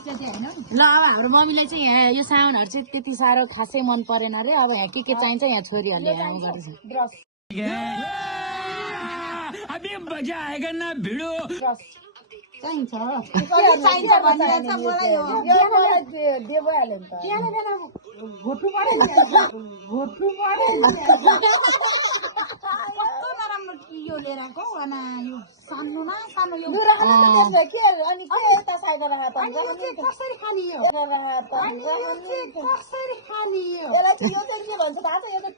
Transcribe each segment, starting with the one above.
ल अब हाम्रो मम्मीले चाहिँ यहाँ यो सामानहरू चाहिँ त्यति साह्रो खासै मन परेन अरे अब यहाँ के चाहिन्छ यहाँ छोरीहरूले यहाँ गर्छ अभी मजा आएगा ना भिडो चाहिन्छ यो लिएर आएको सानो न सानो यो कसरी खाने यो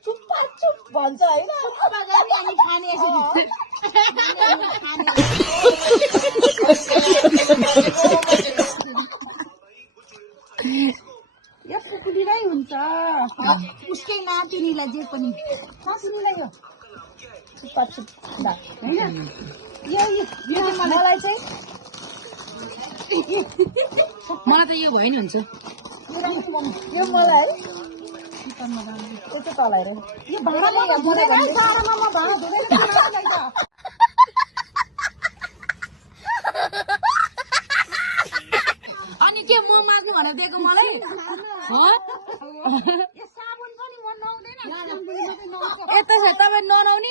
चुप्पा चुप भन्छ होइन यस्तो कुलीमै हुन्छ उसकै नातिनीलाई जे पनि नातिनीलाई यो चुप्पा चुप होइन यो मलाई चाहिँ मलाई त यो भयो नि हुन्छ यो मलाई यो चाहिँ तलाई रे यो भाँडामा धुँदैन सारामा म भाँडा धुँदैन अनि के म माग्नु भनेर दिएको मलाई यता छ तपाईँ ननाउने